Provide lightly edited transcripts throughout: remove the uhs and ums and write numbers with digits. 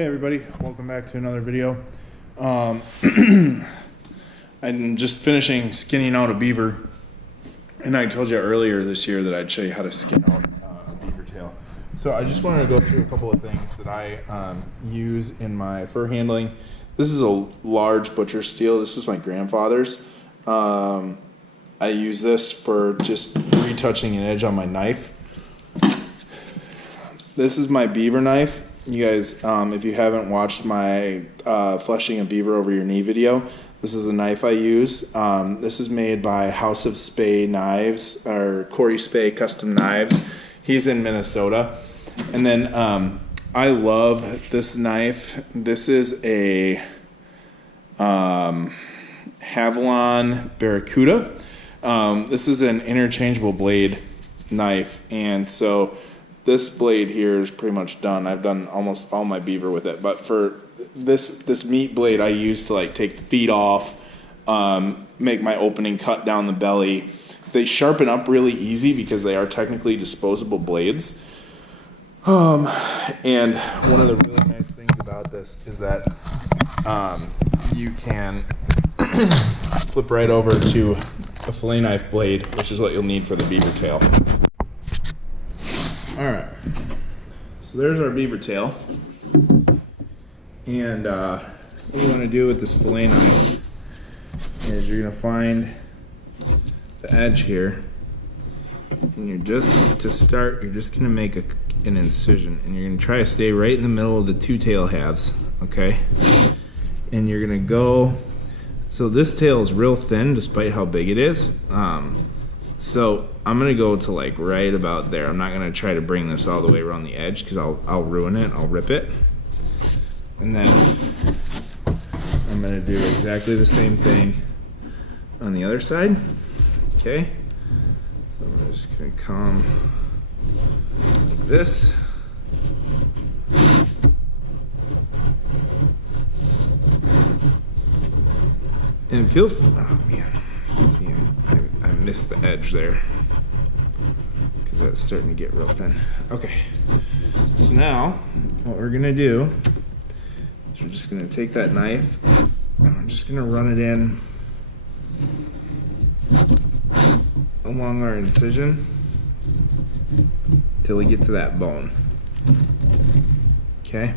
Hey everybody, welcome back to another video. I'm just finishing skinning out a beaver, and I told you earlier this year that I'd show you how to skin out a beaver tail. So I just wanted to go through a couple of things that I use in my fur handling. This is a large butcher steel. This was my grandfather's. I use this for just retouching an edge on my knife. This is my beaver knife. You guys, if you haven't watched my fleshing a beaver over your knee video, this is the knife I use. This is made by Haus of Speh Knives, or Corey Speh Custom Knives. He's in Minnesota. And then I love this knife. This is a Havalon Barracuda. This is an interchangeable blade knife, and so this blade here is pretty much done. I've done almost all my beaver with it, but for this meat blade I use to like take the feet off, make my opening cut down the belly. They sharpen up really easy because they are technically disposable blades. And one of the really nice things about this is that you can flip right over to a fillet knife blade, which is what you'll need for the beaver tail. Alright, so there's our beaver tail, and what you want to do with this fillet knife is you're going to find the edge here, and you're just going to make an incision, and you're going to try to stay right in the middle of the two tail halves, okay? And you're going to go, so this tail is real thin despite how big it is, so I'm going to go to like right about there. I'm not going to try to bring this all the way around the edge because I'll ruin it. I'll rip it. And then I'm going to do exactly the same thing on the other side. Okay. So I'm just going to come like this. And oh man. See, I missed the edge there because that's starting to get real thin. Okay, so now what we're gonna do is we're just gonna take that knife and I'm just gonna run it in along our incision till we get to that bone. Okay.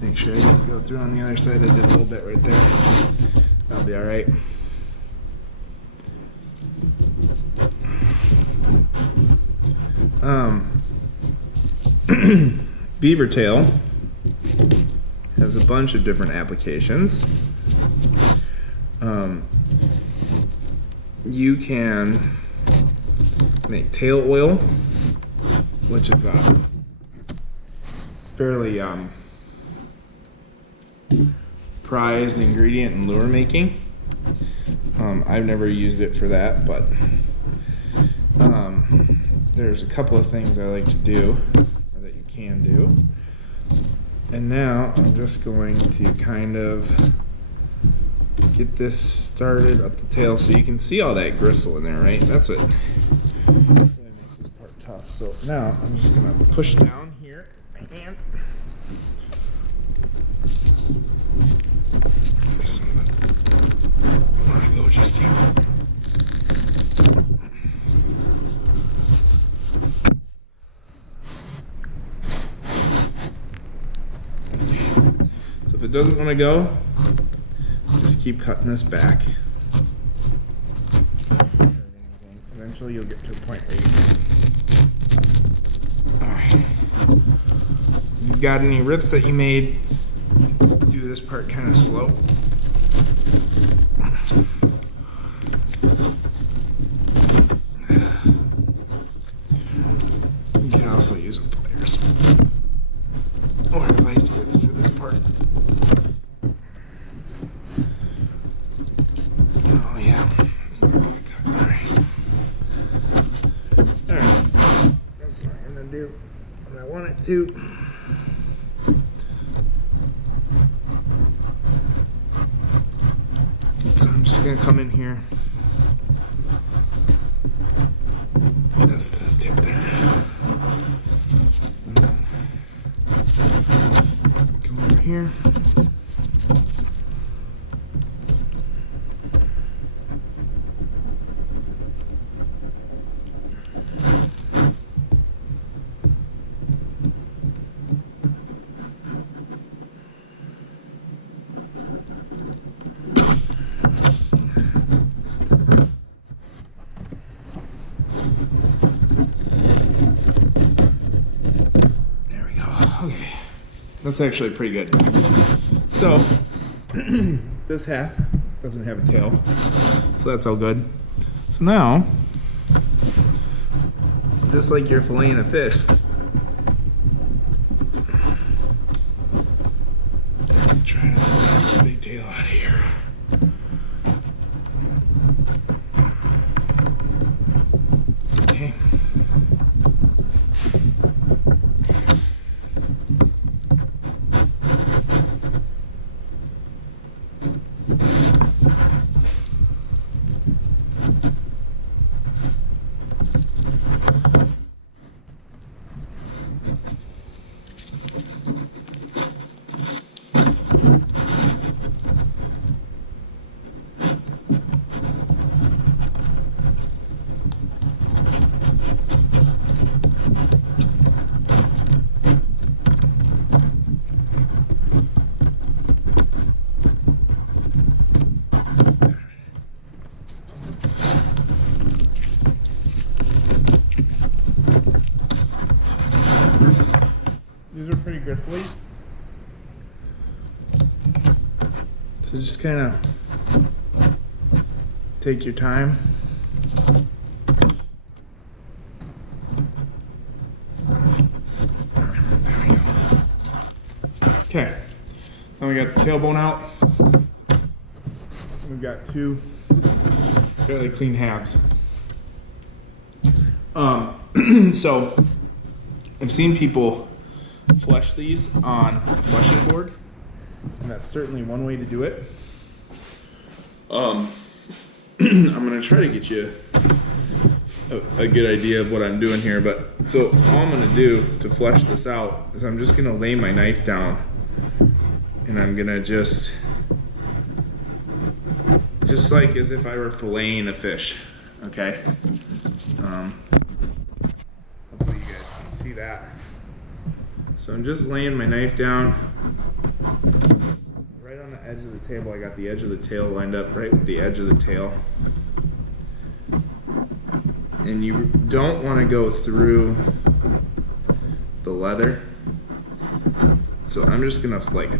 Make sure I didn't go through on the other side. I did a little bit right there. That'll be alright. Beaver tail has a bunch of different applications. You can make tail oil, which is fairly prized ingredient in lure making. I've never used it for that, but there's a couple of things I like to do, or that you can do. And now I'm just going to kind of get this started up the tail so you can see all that gristle in there, right? That's what really makes this part tough. So now I'm just going to push down here with my hand. This one, I want to go just here. Okay. So if it doesn't want to go, just keep cutting this back. Eventually you'll get to a point where you Alright. If you've got any rips that you made, do this part kind of slow. You can also use pliers or vice grips for this part. Oh yeah, that's not gonna cut. Alright. Alright. That's not gonna do what I want it to. So I'm just going to come in here this to the tip there. And then come over here. That's actually pretty good. So, this half doesn't have a tail, so that's all good. So now, just like you're filleting a fish, try to get this big tail out of here. Okay. These are pretty gristly. So just kind of take your time. There we go. Okay. Now we got the tailbone out. We've got two fairly clean halves. So I've seen people flesh these on a fleshing board, and that's certainly one way to do it. I'm going to try to get you a good idea of what I'm doing here, but so all I'm going to do to flesh this out is I'm just going to lay my knife down, and I'm going to just like as if I were filleting a fish, okay? Hopefully you guys can see that. So I'm just laying my knife down right on the edge of the table. I got the edge of the tail lined up right with the edge of the tail. And you don't want to go through the leather. So I'm just gonna like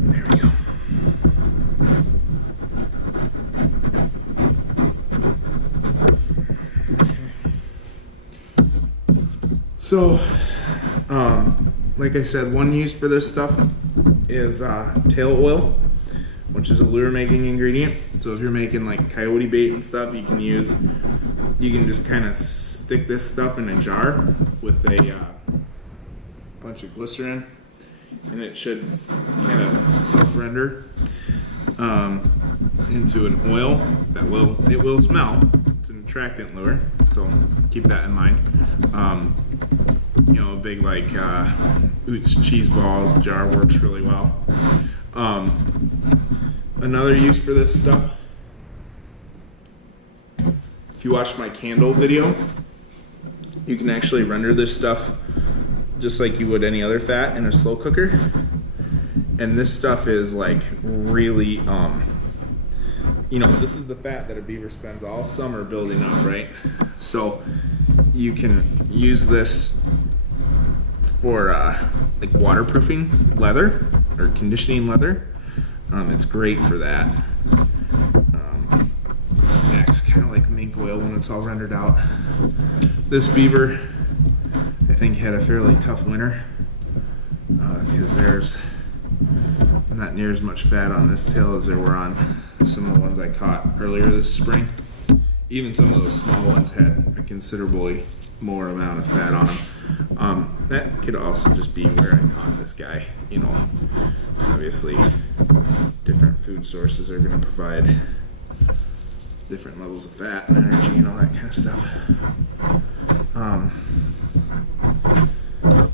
there we go. So, like I said, one use for this stuff is tail oil, which is a lure making ingredient. So if you're making like coyote bait and stuff, you can just kind of stick this stuff in a jar with a bunch of glycerin, and it should kind of self-render into an oil that will smell. It's an attractant lure, so keep that in mind. You know, a big like Oots cheese balls jar works really well. Another use for this stuff, if you watched my candle video, you can actually render this stuff just like you would any other fat in a slow cooker. And this stuff is like really, you know, this is the fat that a beaver spends all summer building up, right? So you can use this for like waterproofing leather or conditioning leather. It's great for that. Acts kind of like mink oil when it's all rendered out. This beaver, I think, had a fairly tough winter because there's not near as much fat on this tail as there were on some of the ones I caught earlier this spring. Even some of those small ones had a considerably more amount of fat on them. that could also just be where I caught this guy. You know, obviously different food sources are going to provide different levels of fat and energy and all that kind of stuff.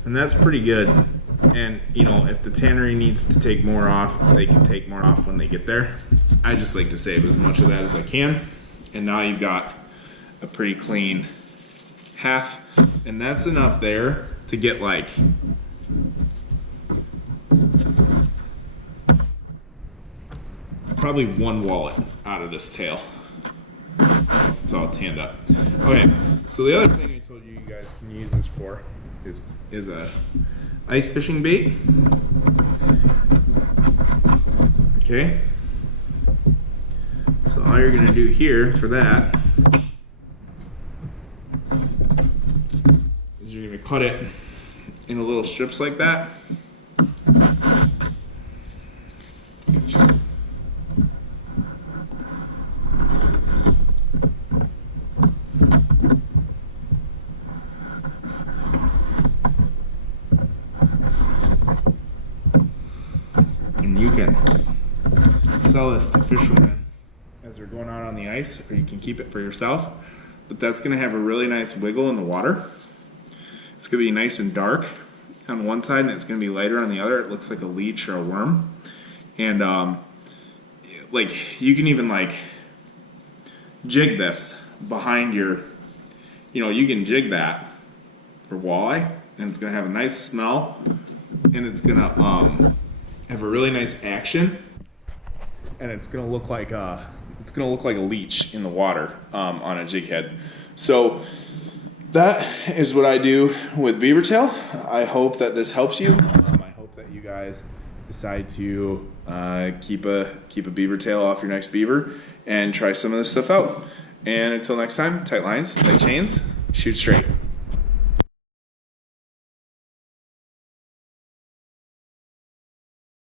And that's pretty good. And you know, if the tannery needs to take more off, they can take more off when they get there. I just like to save as much of that as I can. And now you've got a pretty clean half, and that's enough there to get like probably one wallet out of this tail. It's all tanned up. Okay, so the other thing I told you guys can use this for is a ice fishing bait. Okay, so all you're gonna do here for that is you're gonna cut it into little strips like that. And you can sell this to fishermen as they're going out on the ice, or you can keep it for yourself. But that's going to have a really nice wiggle in the water. It's going to be nice and dark on one side, and it's going to be lighter on the other. It looks like a leech or a worm. And like you can even like jig this behind your, you know, you can jig that for walleye, and it's going to have a nice smell, and it's going to have a really nice action, and it's going to look like a leech in the water on a jig head. So that is what I do with beaver tail. I hope that this helps you. I hope that you guys decide to keep a beaver tail off your next beaver and try some of this stuff out. And until next time, tight lines, tight chains, shoot straight.